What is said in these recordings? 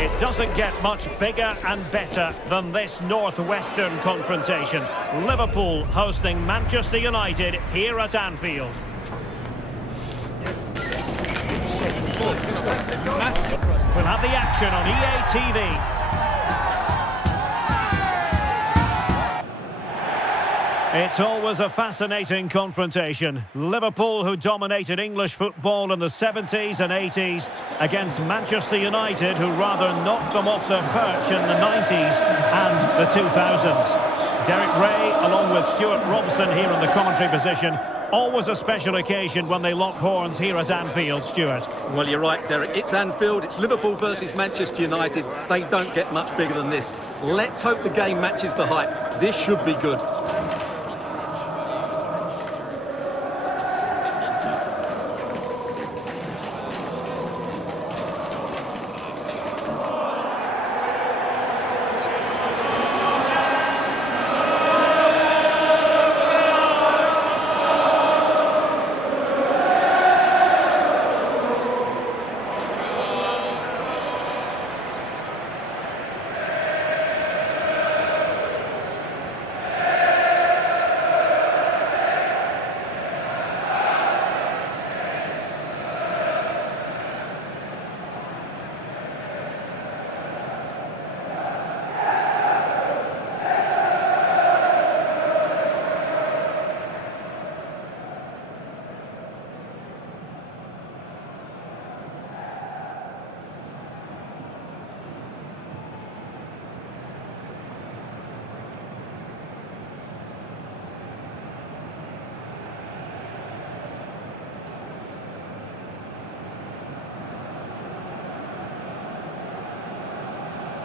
It doesn't get much bigger and better than this northwestern confrontation. Liverpool hosting Manchester United here at Anfield. We'll have the action on EA TV. It's always a fascinating confrontation. Liverpool, who dominated English football in the 70s and 80s, against Manchester United, who rather knocked them off their perch in the 90s and the 2000s. Derek Ray, along with Stuart Robson here in the commentary position. Always a special occasion when they lock horns here at Anfield, Stuart. Well, you're right, Derek. It's Anfield. It's Liverpool versus Manchester United. They don't get much bigger than this. Let's hope the game matches the hype. This should be good.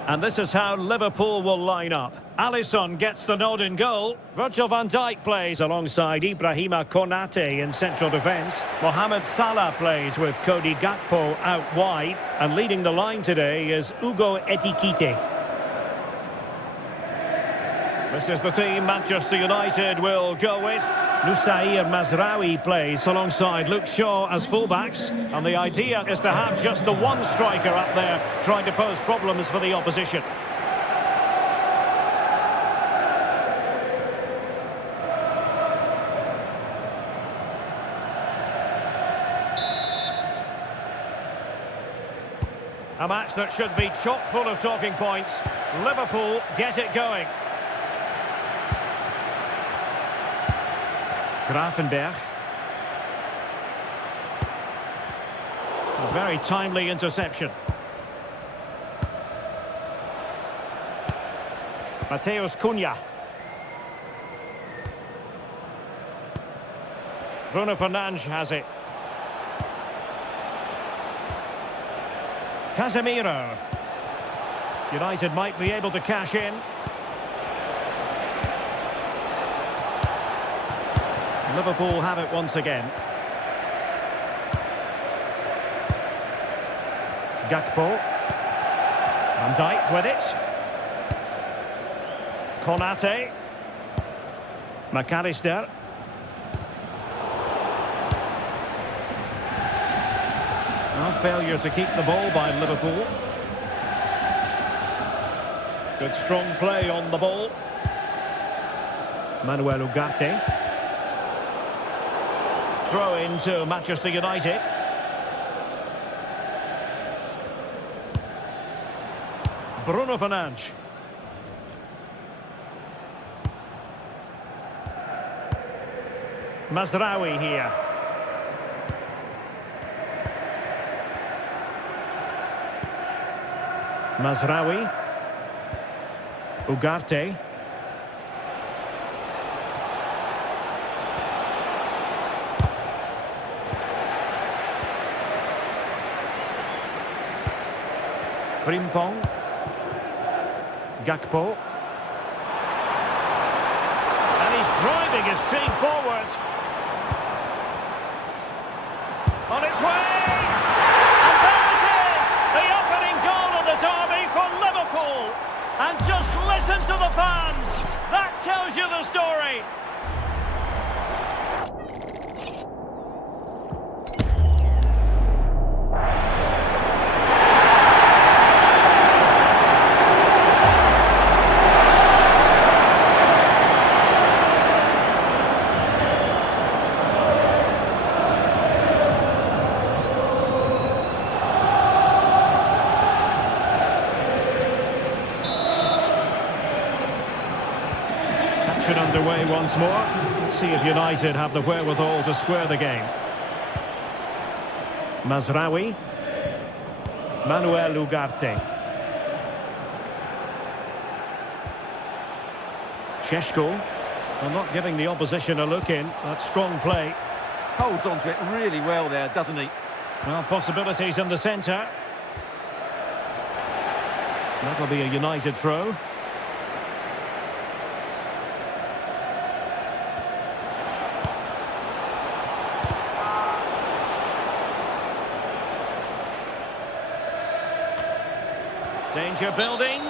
And this is how Liverpool will line up. Alisson gets the nod in goal. Virgil van Dijk plays alongside Ibrahima Konate in central defence. Mohamed Salah plays with Cody Gakpo out wide. And leading the line today is Ugo Ekitike. This is the team Manchester United will go with. Nusair Mazraoui plays alongside Luke Shaw as fullbacks. And the idea is to have just the one striker up there trying to pose problems for the opposition. A match that should be chock full of talking points. Liverpool get it going. Grafenberg. A very timely interception. Mateus Cunha. Bruno Fernandes has it. Casemiro. United might be able to cash in. Liverpool have it once again. Gakpo. Van Dijk with it. Konate. McAllister. Failure to keep the ball by Liverpool. Good strong play on the ball. Manuel Ugarte. Throw into Manchester United. Bruno Fernandes. Mazraoui here. Mazraoui. Ugarte. Frimpong. Gakpo. And he's driving his team forward. On its way! And there it is! The opening goal of the derby for Liverpool! And just listen to the fans! That tells you the story! action underway once more. Let's see if United have the wherewithal to square the game. Mazraoui. Manuel Ugarte. Sesko. Well, not giving the opposition a look in. That's strong play. Holds on to it really well there, doesn't he? Well, possibilities in the centre. That'll be a United throw. Danger building.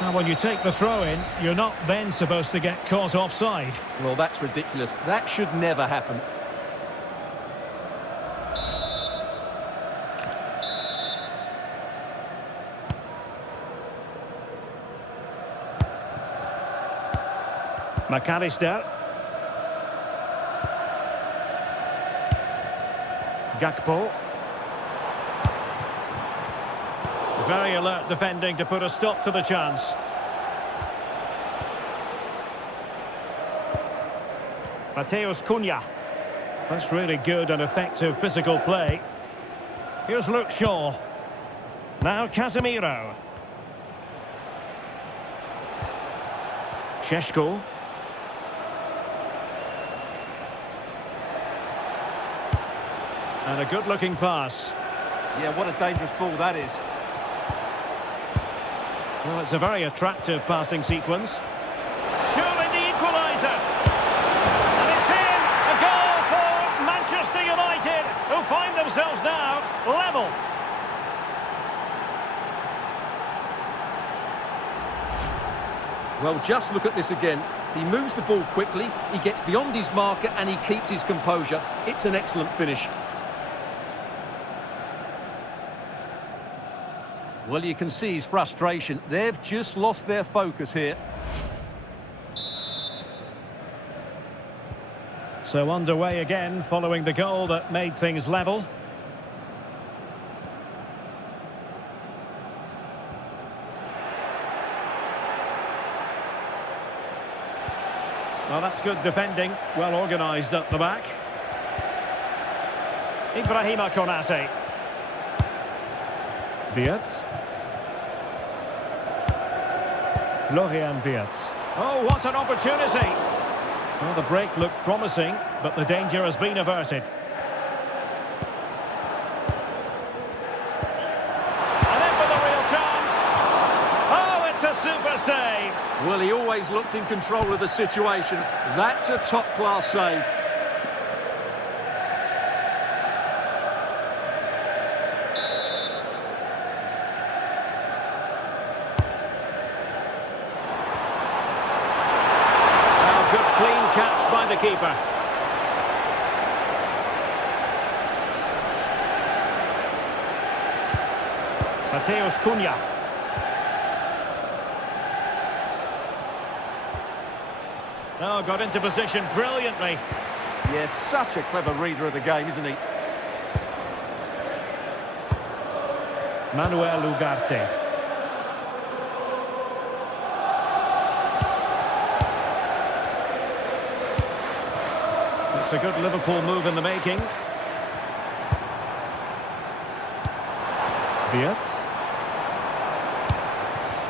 Now, when you take the throw-in, you're not then supposed to get caught offside. Well, that's ridiculous. That should never happen. McAllister. Gakpo. Very alert defending to put a stop to the chance. Mateus Cunha. That's really good and effective physical play. Here's Luke Shaw. Now Casemiro. Sesko. And a good-looking pass. Yeah, what a dangerous ball that is. Well, it's a very attractive passing sequence. Surely the equalizer. And it's in! A goal for Manchester United, who find themselves now level. Well, just look at this again. He moves the ball quickly, he gets beyond his marker and he keeps his composure. It's an excellent finish. Well, you can see his frustration. They've just lost their focus here. So underway again, following the goal that made things level. Well, that's good defending, well organised up the back. Ibrahima Konate. Wirtz. Florian Wirtz. Oh, what an opportunity! Well, the break looked promising, but the danger has been averted. And in with a real chance. Oh, it's a super save! Well, he always looked in control of the situation. That's a top-class save. Clean catch by the keeper. Mateus Cunha. Oh, got into position brilliantly. Yes, such a clever reader of the game, isn't he? Manuel Ugarte. It's a good Liverpool move in the making. Wirtz.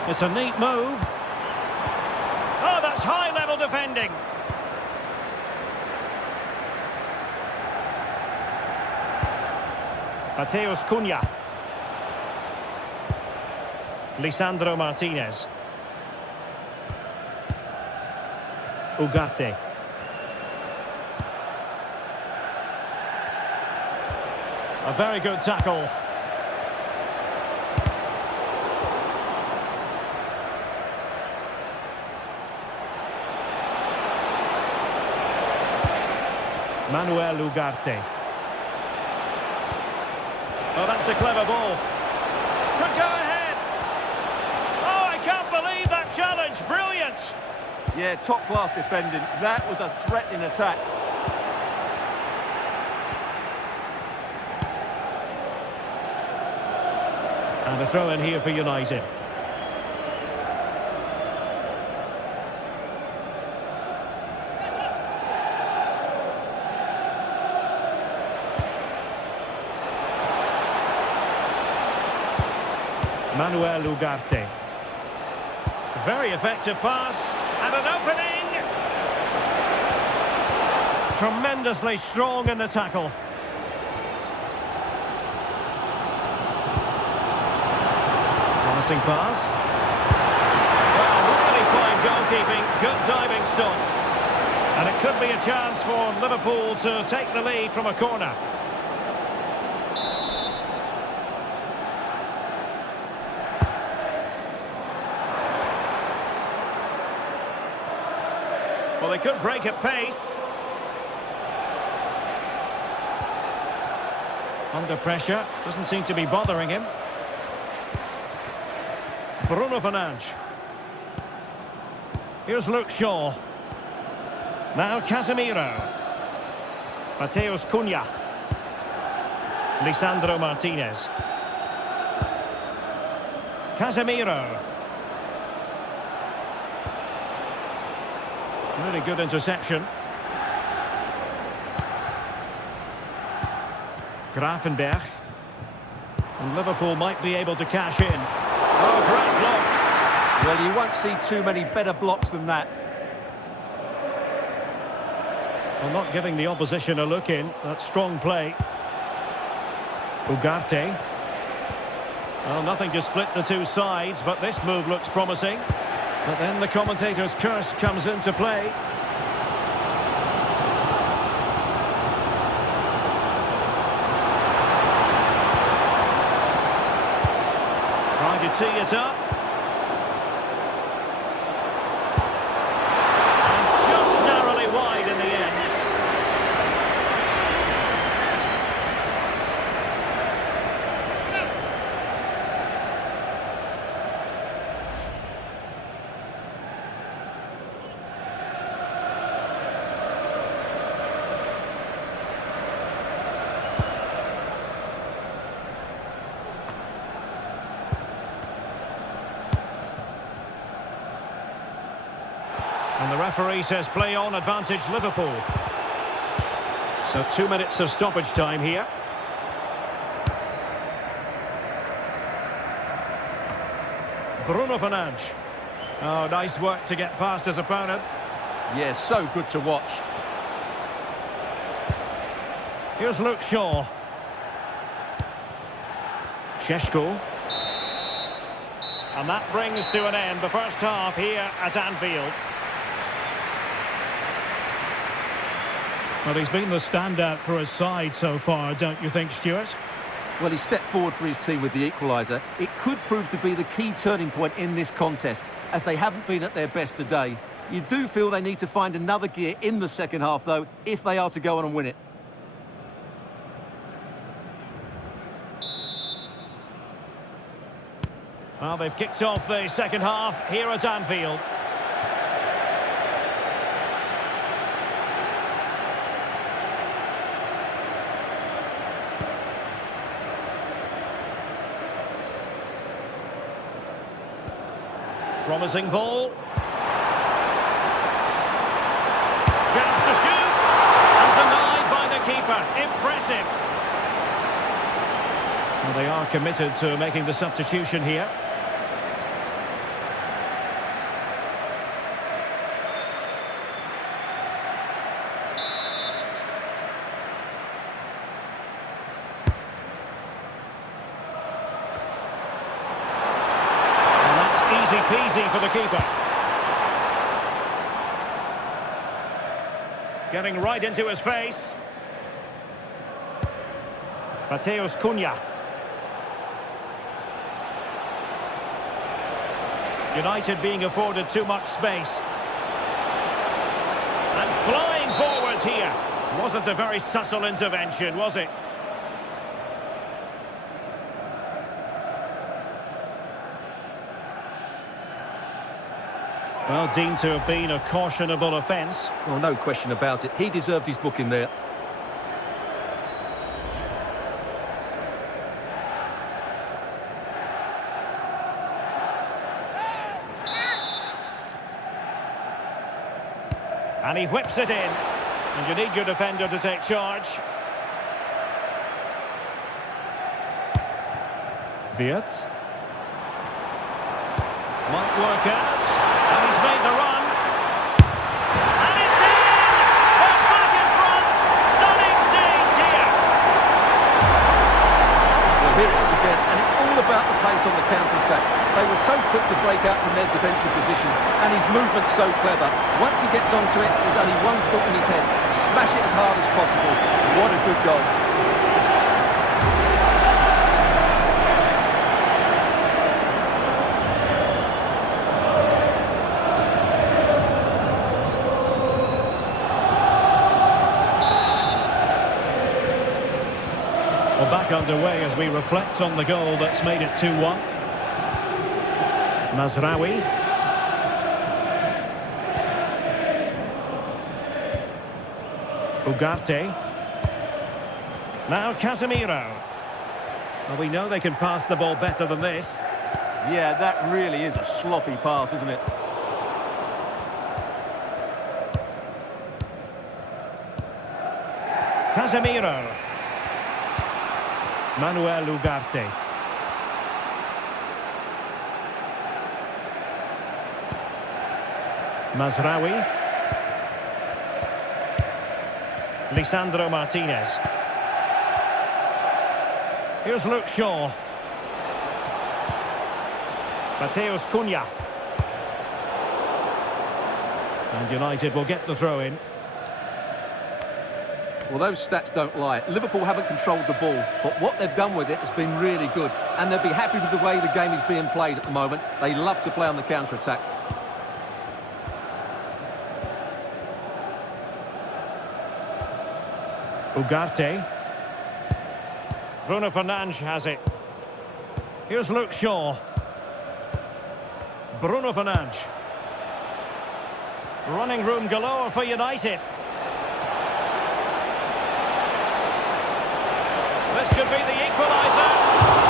It's a neat move. Oh, that's high-level defending. Mateus Cunha. Lisandro Martinez. Ugarte. A very good tackle. Manuel Ugarte. Oh, that's a clever ball. Could go ahead. Oh, I can't believe that challenge. Brilliant. Yeah, top-class defending. That was a threatening attack. And a throw in here for United. Manuel Ugarte. Very effective pass. And an opening! Tremendously strong in the tackle. Promising pass. Well, really fine goalkeeping. Good diving stop. And it could be a chance for Liverpool to take the lead from a corner. Well, they could break at pace. Under pressure, doesn't seem to be bothering him. Bruno Fernandes. Here's Luke Shaw. Now Casemiro. Mateus Cunha. Lisandro Martinez. Casemiro. Really good interception. Gravenberch. And Liverpool might be able to cash in. Oh, great block. Well, you won't see too many better blocks than that. Well, not giving the opposition a look in. That's strong play. Ugarte. Well, nothing to split the two sides, but this move looks promising. But then the commentator's curse comes into play. Trying to tee it up. And just narrowly wide in the end. And the referee says play on, advantage Liverpool. So 2 minutes of stoppage time here. Bruno Fernandes. Oh, nice work to get past his opponent. Yeah, so good to watch. Here's Luke Shaw. Sesko. And that brings to an end the first half here at Anfield. Well, he's been the standout for his side so far, don't you think, Stuart? Well, he stepped forward for his team with the equaliser. It could prove to be the key turning point in this contest, as they haven't been at their best today. You do feel they need to find another gear in the second half, though, if they are to go on and win it. Well, they've kicked off the second half here at Anfield. Promising ball. Chance to shoot. And denied by the keeper. Impressive. Well, they are committed to making the substitution here. Easy for the keeper. Getting right into his face. Mateus Cunha. United being afforded too much space. And flying forwards here. Wasn't a very subtle intervention, was it? Well, deemed to have been a cautionable offence. Well, no question about it. He deserved his booking there. And he whips it in. And you need your defender to take charge. Wirtz. Might work out. And he's made the run. And it's in! They're back in front! Stunning scenes here! Well, here it is again, and it's all about the pace on the counter-attack. They were so quick to break out from their defensive positions, and his movement's so clever. Once he gets onto it, there's only one foot in his head. Smash it as hard as possible. What a good goal. Well, back underway as we reflect on the goal that's made it 2-1. Mazraoui. Ugarte. Now Casemiro. Well, we know they can pass the ball better than this. Yeah, that really is a sloppy pass, isn't it? Casemiro. Manuel Ugarte. Mazraoui. Lisandro Martinez. Here's Luke Shaw. Mateus Cunha. And United will get the throw in. Well, those stats don't lie. Liverpool haven't controlled the ball, but what they've done with it has been really good. And they'll be happy with the way the game is being played at the moment. They love to play on the counter-attack. Ugarte. Bruno Fernandes has it. Here's Luke Shaw. Bruno Fernandes. Running room galore for United. This could be the equalizer.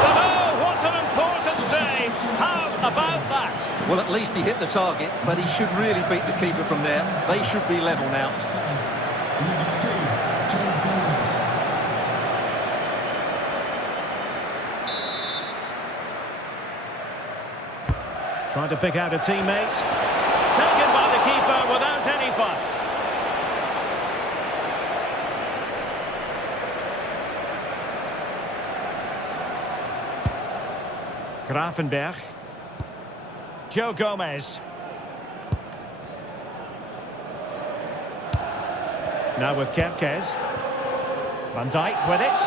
But oh, what an important save. How about that? Well, at least he hit the target, but he should really beat the keeper from there. They should be level now. Trying to pick out a teammate. Taken by the keeper without any fuss. Gravenberg. Joe Gomez. Now with Kerkez. Van Dijk with it.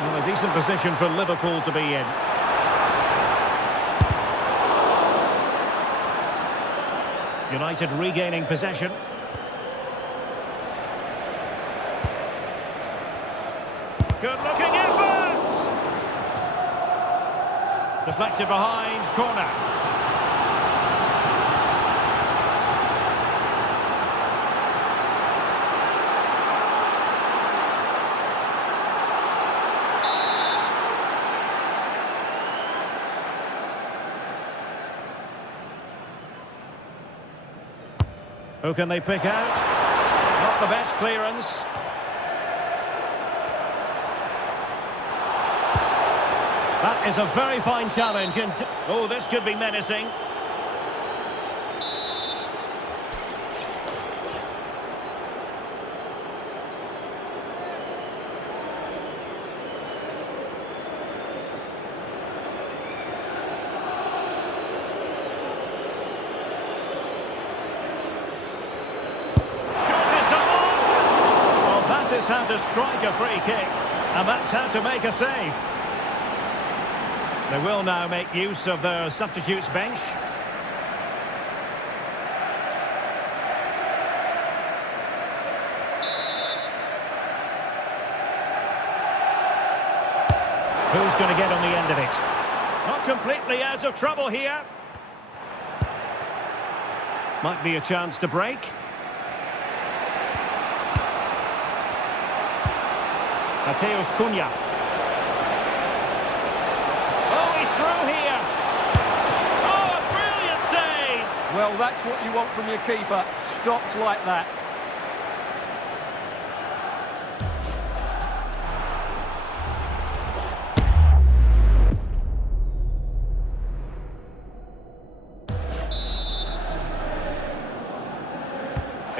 Well, a decent position for Liverpool to be in. United regaining possession. Good-looking effort! Deflected behind, corner. Who can they pick out? Not the best clearance. That is a very fine challenge, and oh, this could be menacing. Is how to strike a free kick, and that's how to make a save. They will now make use of their substitutes bench. Who's going to get on the end of it? Not completely out of trouble here. Might be a chance to break. Mateus Cunha. Oh, he's through here. Oh, a brilliant save. Well, that's what you want from your keeper. Stops like that.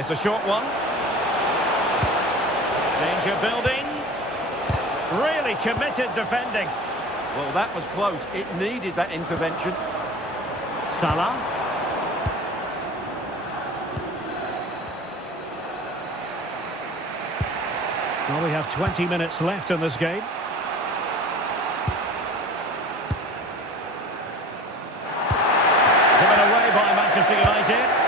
It's a short one. Danger building. Really committed defending. Well, that was close. It needed that intervention. Salah. Well, we have 20 minutes left in this game. Given away by Manchester United.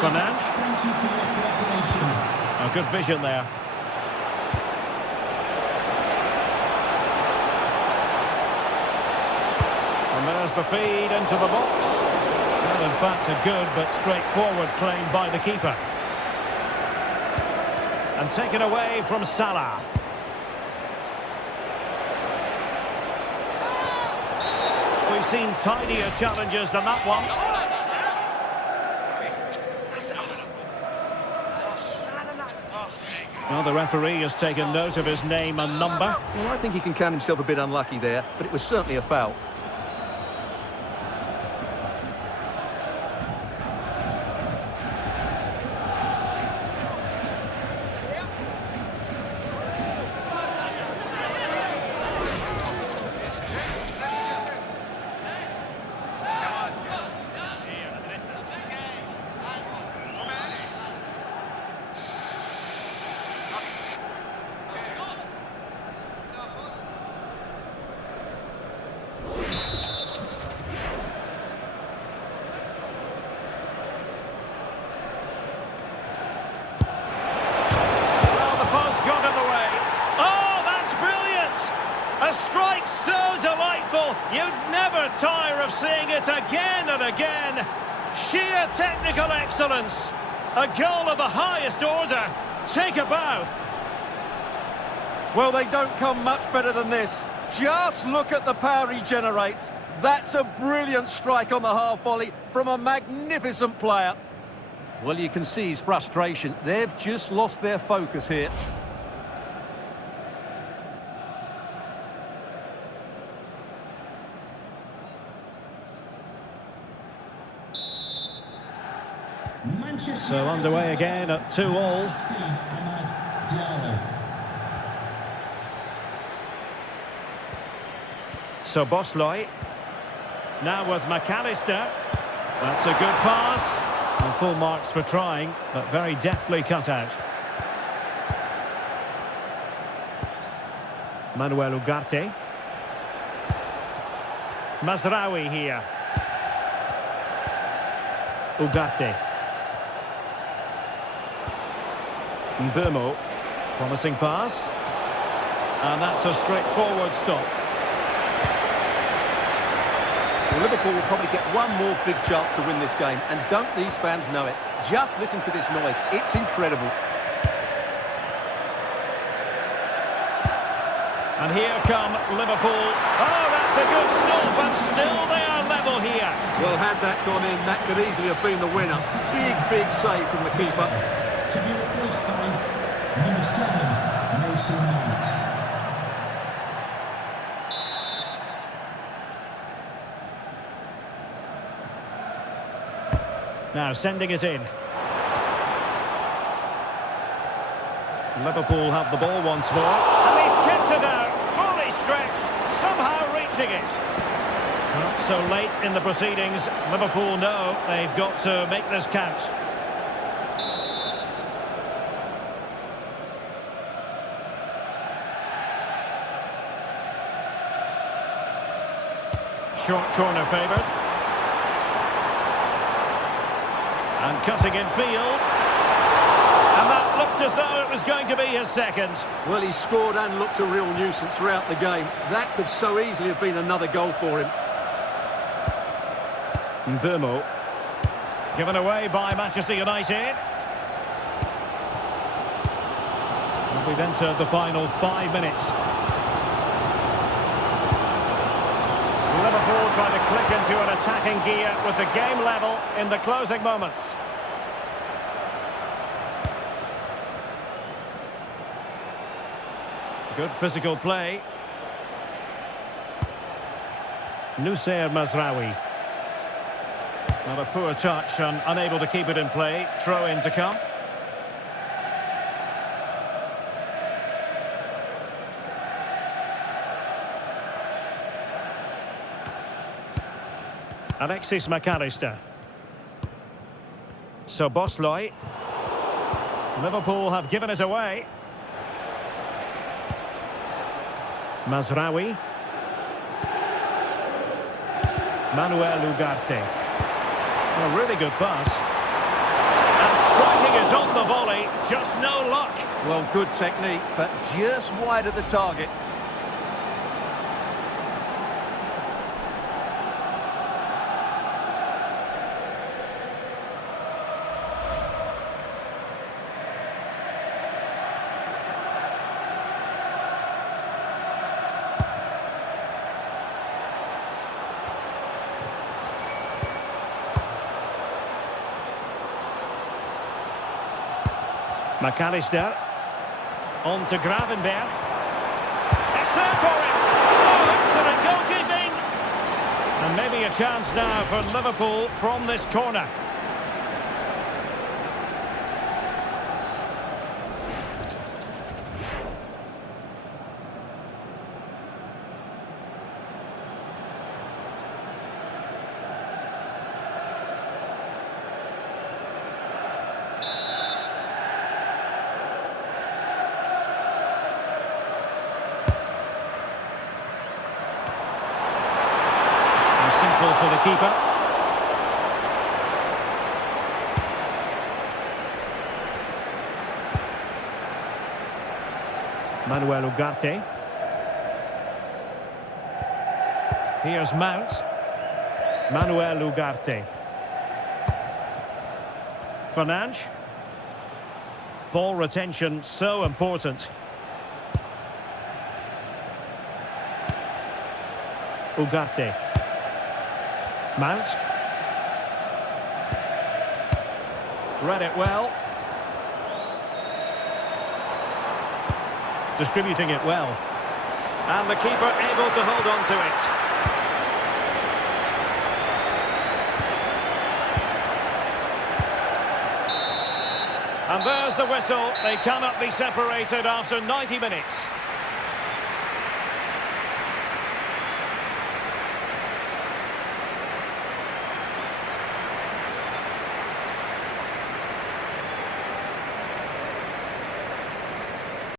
Fernandes. Oh, good vision there. And there's the feed into the box. Well, in fact, a good but straightforward claim by the keeper. And taken away from Salah. We've seen tidier challenges than that one. Well, the referee has taken note of his name and number. Well, I think he can count himself a bit unlucky there, but it was certainly a foul. You'd never tire of seeing it again and again. Sheer technical excellence. A goal of the highest order. Take a bow. Well, they don't come much better than this. Just look at the power he generates. That's a brilliant strike on the half volley from a magnificent player. Well, you can see his frustration. They've just lost their focus here. So underway again at 2-2. So Bosloy. Now with McAllister. That's a good pass. And full marks for trying, but very deftly cut out. Manuel Ugarte. Mazraoui here. Ugarte. Mbomo, promising pass, and that's a straightforward stop. Well, Liverpool will probably get one more big chance to win this game, and don't these fans know it? Just listen to this noise, it's incredible. And here come Liverpool. Oh, that's a good stop, and still they are level here. Well, had that gone in, that could easily have been the winner. Big save from the keeper. To be replaced by number 7, Mason Mount. Now sending it in. Liverpool have the ball once more. And he's kept it out, fully stretched, somehow reaching it. Not so late in the proceedings, Liverpool know they've got to make this count. Short corner favoured. And cutting in field. And that looked as though it was going to be his second. Well, he scored and looked a real nuisance throughout the game. That could so easily have been another goal for him. Mbomo. Given away by Manchester United. And we've entered the final 5 minutes. Liverpool trying to click into an attacking gear with the game level in the closing moments. Good physical play. Nussair Mazraoui. Well, a poor touch and unable to keep it in play. Throw in to come. Alexis McAllister. So Bosloy. Liverpool have given it away. Mazraoui. Manuel Ugarte. A really good pass. And striking it on the volley, just no luck. Well, good technique, but just wide of the target. McAllister. On to Gravenberg. It's there for him! Oh, excellent goalkeeping! And maybe a chance now for Liverpool from this corner. For the keeper. Manuel Ugarte. Here's Mount. Manuel Ugarte. Fernandes. Ball retention so important. Ugarte. Mount. Read it well. Distributing it well. And the keeper able to hold on to it. And there's the whistle. They cannot be separated after 90 minutes.